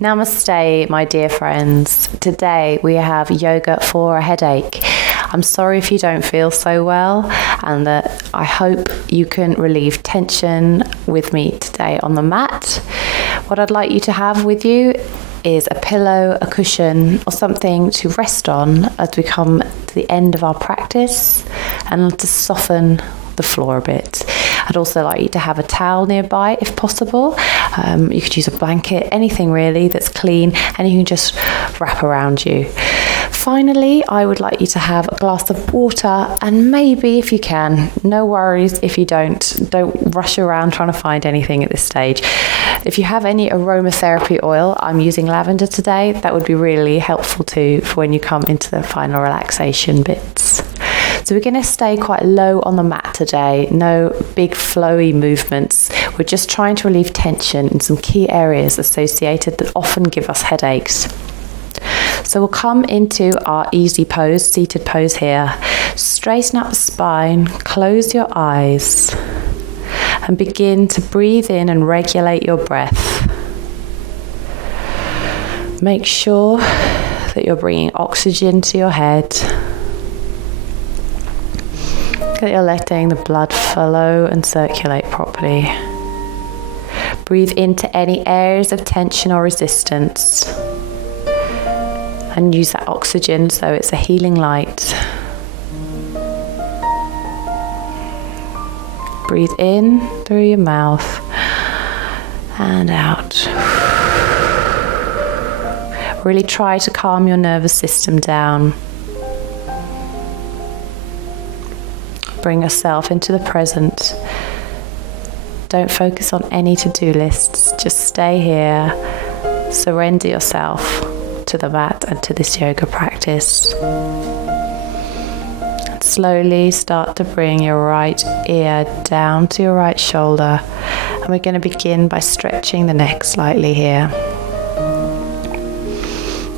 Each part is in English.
Namaste, my dear friends. Today we have yoga for a headache. I'm sorry if you don't feel so well, and that I hope you can relieve tension with me today on the mat. What I'd like you to have with you is a pillow, a cushion, or something to rest on as we come to the end of our practice, and to soften the floor a bit. I'd also like you to have a towel nearby if possible. You could use a blanket, anything really that's clean, and you can just wrap around you. Finally, I would like you to have a glass of water, and maybe if you can, no worries if you don't rush around trying to find anything at this stage. If you have any aromatherapy oil, I'm using lavender today, that would be really helpful too for when you come into the final relaxation bits. So we're going to stay quite low on the mat today, no big flowy movements. We're just trying to relieve tension in some key areas associated that often give us headaches. So we'll come into our easy pose, seated pose here. Straighten up the spine, close your eyes, and begin to breathe in and regulate your breath. Make sure that you're bringing oxygen to your head, that you're letting the blood flow and circulate properly. Breathe into any areas of tension or resistance, and use that oxygen so it's a healing light. Breathe in through your mouth and out. Really try to calm your nervous system down. Bring yourself into the present. Don't focus on any to-do lists. Just stay here. Surrender yourself to the mat and to this yoga practice. And slowly start to bring your right ear down to your right shoulder. And we're going to begin by stretching the neck slightly here.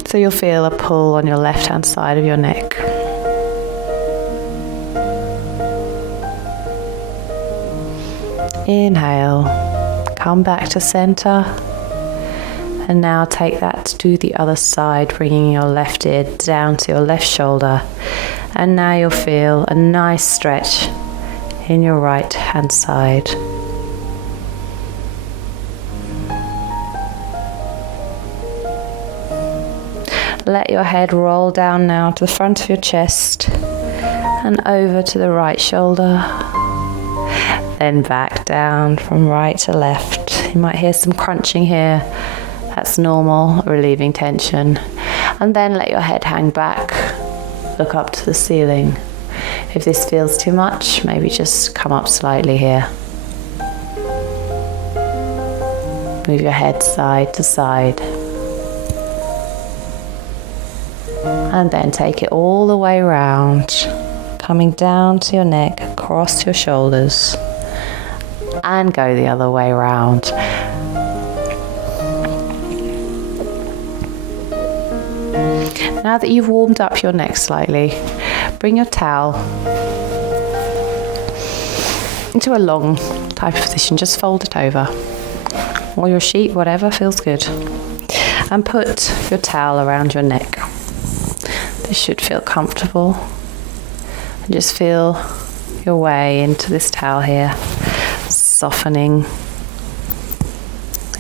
So you'll feel a pull on your left-hand side of your neck. Inhale, come back to center, and now take that to the other side, bringing your left ear down to your left shoulder, and now you'll feel a nice stretch in your right hand side. Let your head roll down now to the front of your chest and over to the right shoulder. Then back down from right to left. You might hear some crunching here. That's normal, relieving tension. And then let your head hang back. Look up to the ceiling. If this feels too much, maybe just come up slightly here. Move your head side to side. And then take it all the way around, coming down to your neck, across your shoulders. And go the other way around. Now that you've warmed up your neck slightly, bring your towel into a long type of position. Just fold it over, or your sheet, whatever feels good, and put your towel around your neck. This should feel comfortable. And just feel your way into this towel here, softening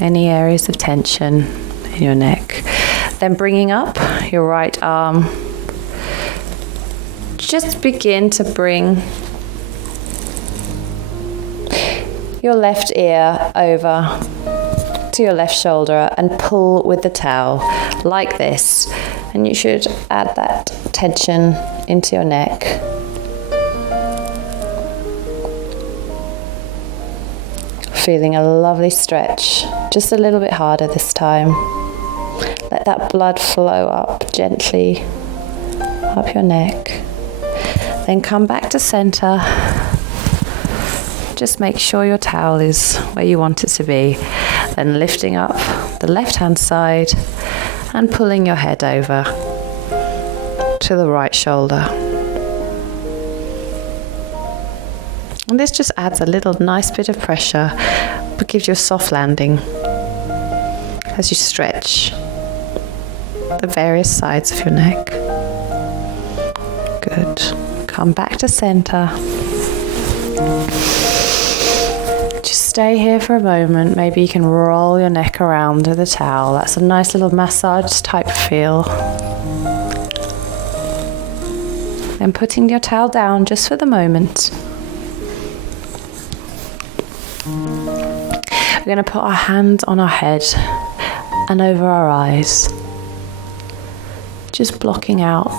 any areas of tension in your neck. Then bringing up your right arm, just begin to bring your left ear over to your left shoulder and pull with the towel like this. And you should add that tension into your neck. Feeling a lovely stretch, just a little bit harder this time. Let that blood flow up gently, up your neck. Then come back to center. Just make sure your towel is where you want it to be. Then lifting up the left-hand side and pulling your head over to the right shoulder. And this just adds a little nice bit of pressure, but gives you a soft landing as you stretch the various sides of your neck. Good. Come back to center. Just stay here for a moment. Maybe you can roll your neck around with a towel. That's a nice little massage type feel. Then putting your towel down just for the moment. We're going to put our hands on our head and over our eyes, just blocking out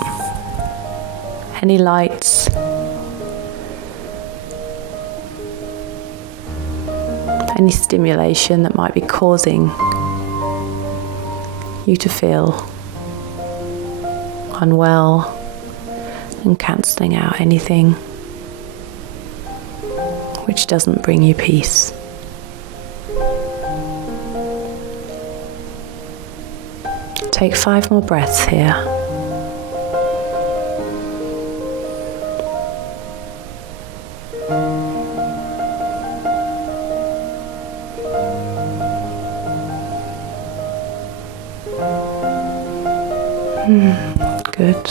any lights, any stimulation that might be causing you to feel unwell, and cancelling out anything which doesn't bring you peace. Take 5 more breaths here. Good.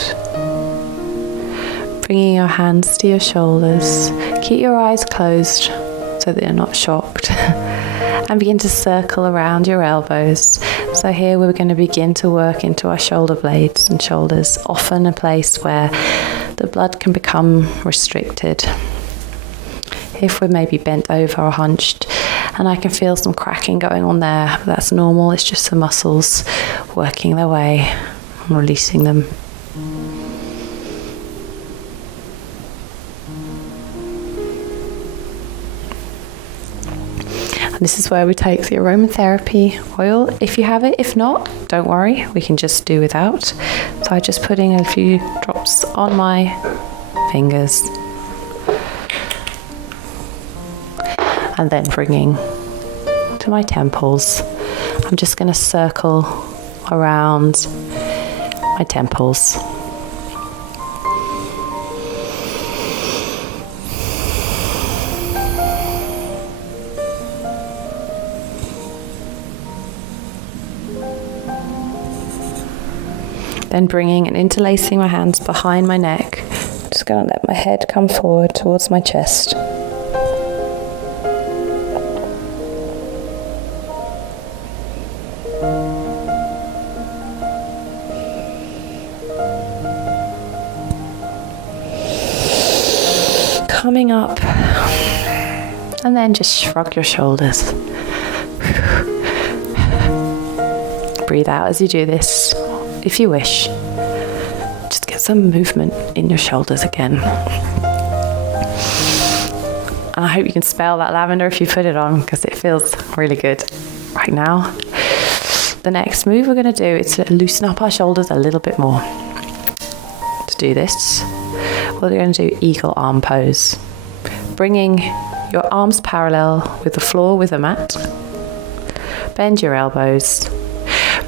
Bringing your hands to your shoulders. Keep your eyes closed so that you're not shocked. And begin to circle around your elbows. So here we're going to begin to work into our shoulder blades and shoulders, often a place where the blood can become restricted. If we're maybe bent over or hunched, and I can feel some cracking going on there, but that's normal. It's just the muscles working their way and releasing them. And this is where we take the aromatherapy oil, if you have it. If not, don't worry, we can just do without. So I'm just putting a few drops on my fingers. And then bringing to my temples. I'm just going to circle around my temples. Then bringing and interlacing my hands behind my neck. Just going to let my head come forward towards my chest. Coming up, and then just shrug your shoulders. Breathe out as you do this. If you wish, just get some movement in your shoulders again. And I hope you can smell that lavender if you put it on, because it feels really good right now. The next move we're going to do is to loosen up our shoulders a little bit more. To do this, we're going to do eagle arm pose. Bringing your arms parallel with the floor with the mat. Bend your elbows.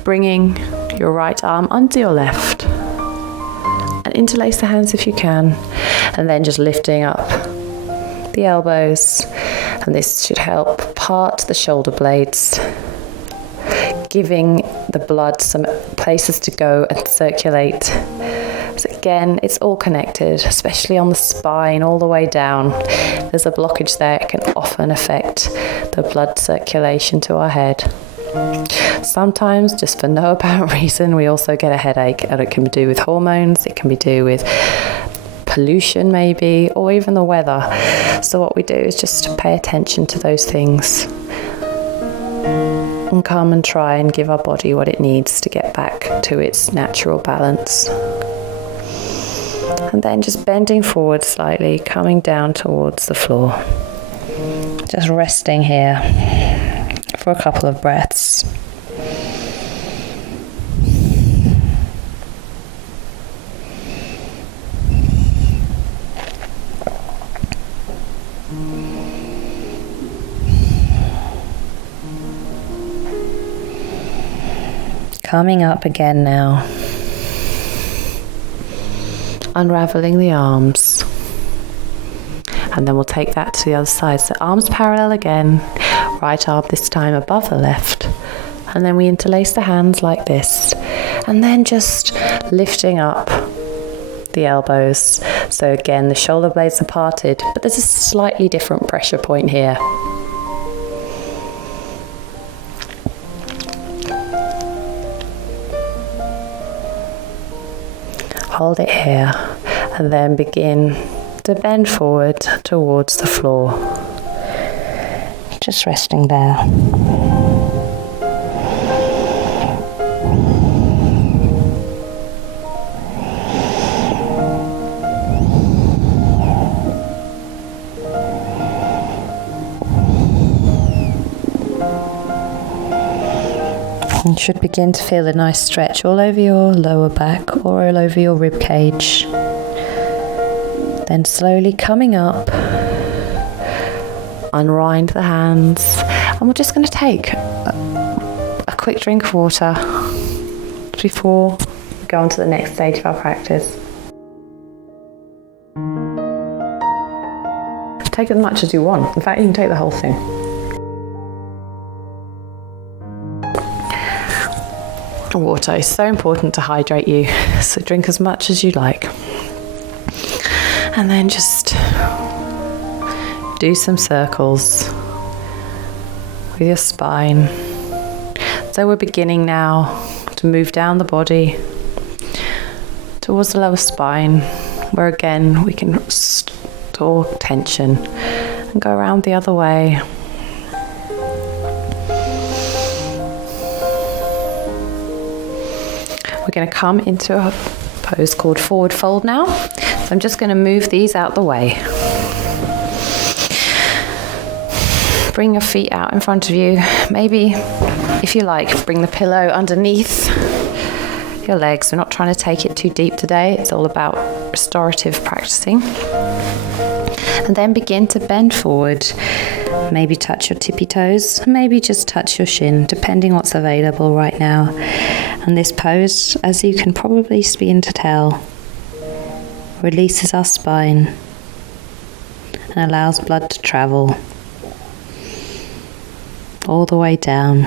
Bringing your right arm under your left. And interlace the hands if you can. And then just lifting up the elbows. And this should help part the shoulder blades, giving the blood some places to go and circulate. So again, it's all connected, especially on the spine all the way down. There's a blockage there. It can often affect the blood circulation to our head. Sometimes, just for no apparent reason, we also get a headache, and it can be to do with hormones, it can be to do with pollution maybe, or even the weather. So what we do is just pay attention to those things and come and try and give our body what it needs to get back to its natural balance. And then just bending forward slightly, coming down towards the floor. Just resting here for a couple of breaths. Coming up again now. Unraveling the arms. And then we'll take that to the other side. So arms parallel again, right arm this time above the left. And then we interlace the hands like this. And then just lifting up the elbows. So again, the shoulder blades are parted, but there's a slightly different pressure point here. Hold it here, and then begin to bend forward towards the floor. Just resting there. You should begin to feel a nice stretch all over your lower back or all over your rib cage. Then slowly coming up, unwind the hands, and we're just going to take a quick drink of water before we go on to the next stage of our practice. Take as much as you want. In fact, you can take the whole thing. Water is so important to hydrate you, so drink as much as you like. And then just do some circles with your spine. So we're beginning now to move down the body towards the lower spine, where again we can store tension and go around the other way. We're going to come into a pose called forward fold now. So I'm just going to move these out the way. Bring your feet out in front of you. Maybe, if you like, bring the pillow underneath your legs. We're not trying to take it too deep today. It's all about restorative practicing. And then begin to bend forward. Maybe touch your tippy toes, maybe just touch your shin, depending what's available right now. And this pose, as you can probably begin to tell, releases our spine and allows blood to travel all the way down.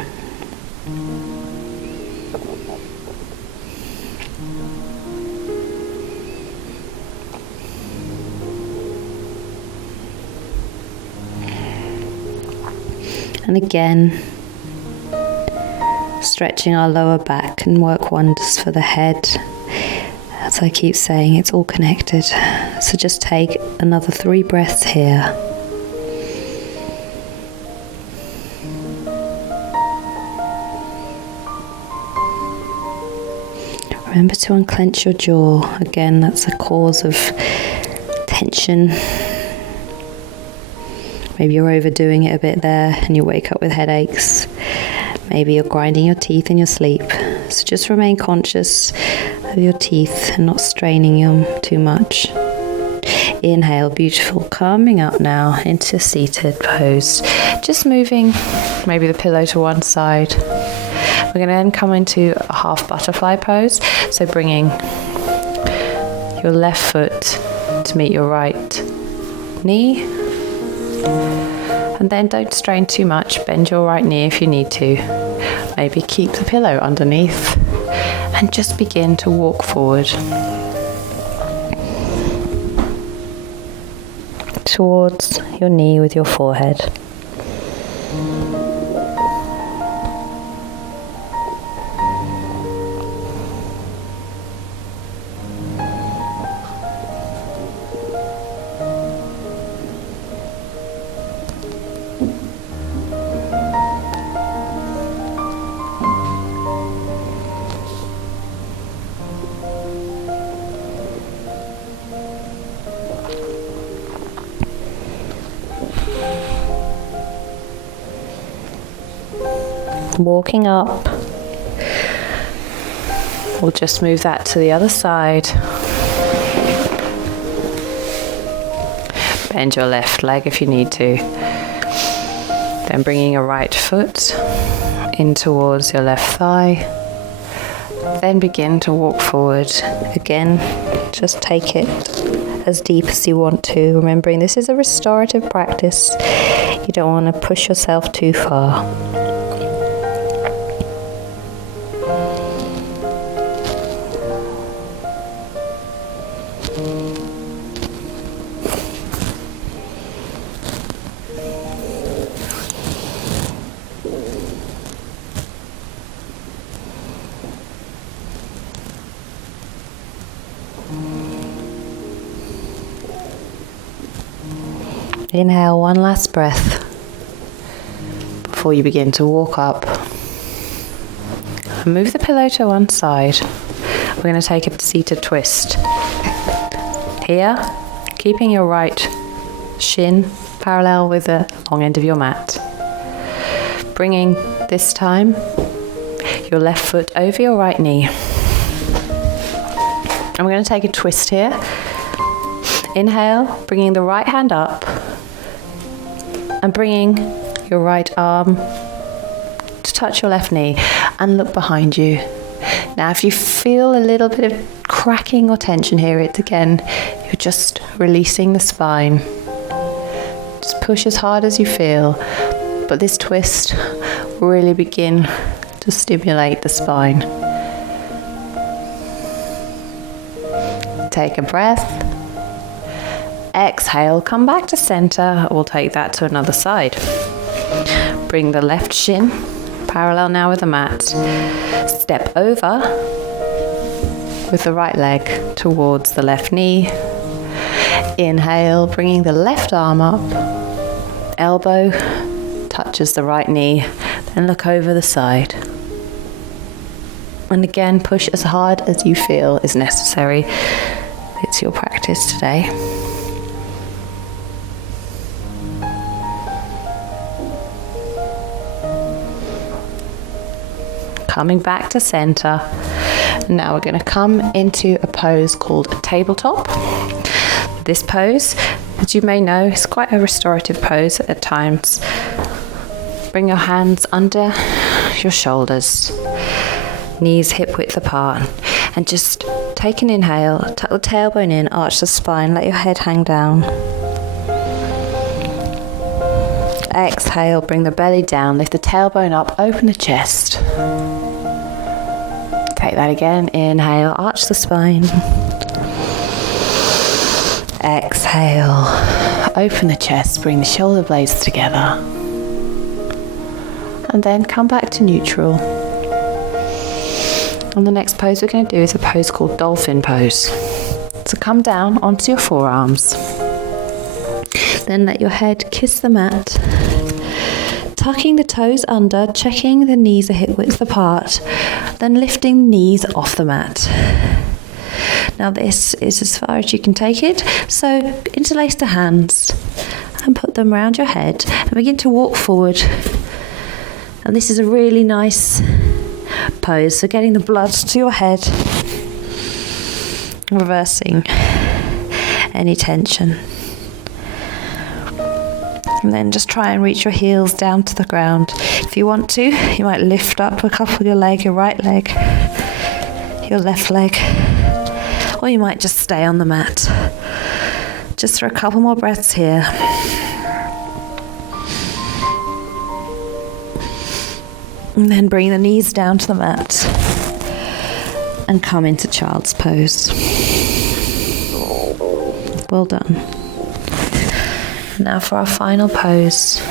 And again, stretching our lower back can work wonders for the head. As I keep saying, it's all connected. So just take another 3 breaths here. Remember to unclench your jaw. Again, that's a cause of tension. Maybe you're overdoing it a bit there and you wake up with headaches. Maybe you're grinding your teeth in your sleep. So just remain conscious of your teeth and not straining them too much. Inhale, beautiful. Coming up now into seated pose. Just moving maybe the pillow to one side. We're going to then come into a half butterfly pose. So bringing your left foot to meet your right knee. And then don't strain too much. Bend your right knee if you need to. Maybe keep the pillow underneath. And just begin to walk forward towards your knee with your forehead. Walking up, we'll just move that to the other side. Bend your left leg if you need to. Then bringing your right foot in towards your left thigh. Then begin to walk forward. Again, just take it as deep as you want to, remembering this is a restorative practice. You don't want to push yourself too far. Inhale one last breath before you begin to walk up. And move the pillow to one side. We're going to take a seated twist. Here, keeping your right shin parallel with the long end of your mat. Bringing, this time, your left foot over your right knee. And we're going to take a twist here. Inhale, bringing the right hand up and bringing your right arm to touch your left knee and look behind you. Now, if you feel a little bit of cracking or tension here, it's again, you're just releasing the spine. Just push as hard as you feel, but this twist will really begin to stimulate the spine. Take a breath. Exhale, come back to center. We'll take that to another side. Bring the left shin parallel now with the mat. Step over with the right leg towards the left knee. Inhale, bringing the left arm up. Elbow touches the right knee. Then look over the side. And again, push as hard as you feel is necessary. It's your practice today. Coming back to center. Now we're going to come into a pose called a tabletop. This pose, as you may know, is quite a restorative pose at times. Bring your hands under your shoulders, knees hip width apart, and just take an inhale, tuck the tailbone in, arch the spine, let your head hang down. Exhale, bring the belly down, lift the tailbone up, open the chest. Take that again, inhale, arch the spine. Exhale, open the chest, bring the shoulder blades together. And then come back to neutral. And the next pose we're going to do is a pose called dolphin pose. So come down onto your forearms. Then let your head kiss the mat. Tucking the toes under, checking the knees are hip width apart, then lifting the knees off the mat. Now this is as far as you can take it, so interlace the hands and put them around your head and begin to walk forward. And this is a really nice pose, so getting the blood to your head, reversing any tension. And then just try and reach your heels down to the ground. If you want to, you might lift up a couple of your leg, your right leg, your left leg, or you might just stay on the mat. Just for a couple more breaths here. And then bring the knees down to the mat and come into child's pose. Well done. Now for our final pose,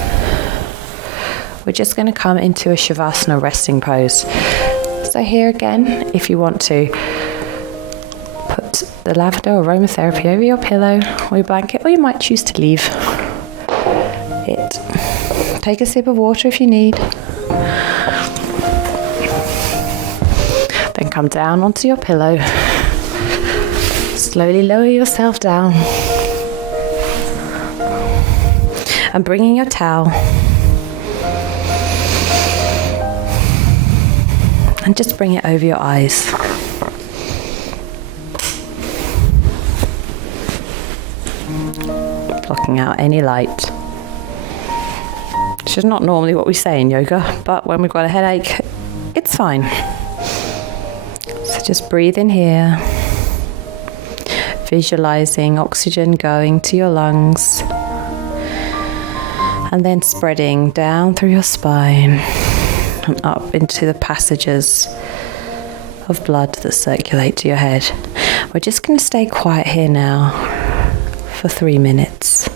we're just going to come into a Shavasana resting pose. So here again, if you want to, put the lavender aromatherapy over your pillow or your blanket, or you might choose to leave it. Take a sip of water if you need. Then come down onto your pillow. Slowly lower yourself down. And bringing your towel. And just bring it over your eyes. Blocking out any light. Which is not normally what we say in yoga, but when we've got a headache, it's fine. So just breathe in here. visualizing oxygen going to your lungs and then spreading down through your spine and up into the passages of blood that circulate to your head. We're just going to stay quiet here now for 3 minutes.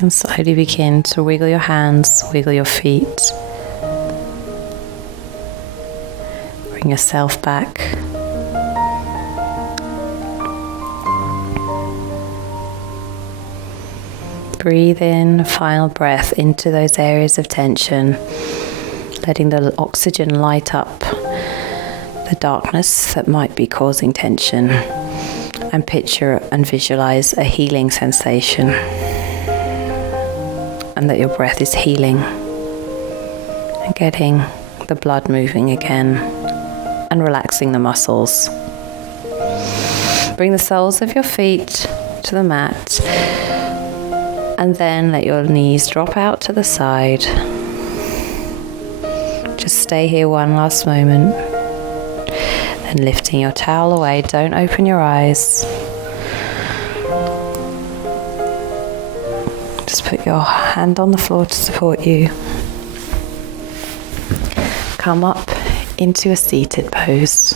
And slowly begin to wiggle your hands, wiggle your feet. Bring yourself back. Breathe in a final breath into those areas of tension, letting the oxygen light up the darkness that might be causing tension, and picture and visualize a healing sensation. And that your breath is healing and getting the blood moving again and relaxing the muscles. Bring the soles of your feet to the mat and then let your knees drop out to the side. Just stay here one last moment. Then lifting your towel away, don't open your eyes. Just put your hand on the floor to support you. Come up into a seated pose.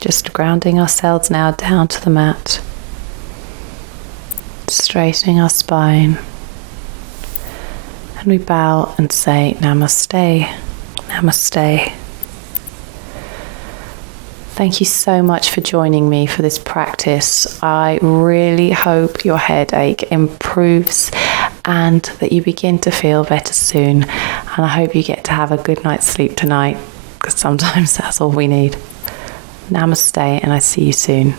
Just grounding ourselves now down to the mat. Straightening our spine. And we bow and say Namaste, Namaste. Thank you so much for joining me for this practice. I really hope your headache improves and that you begin to feel better soon. And I hope you get to have a good night's sleep tonight, because sometimes that's all we need. Namaste, and I see you soon.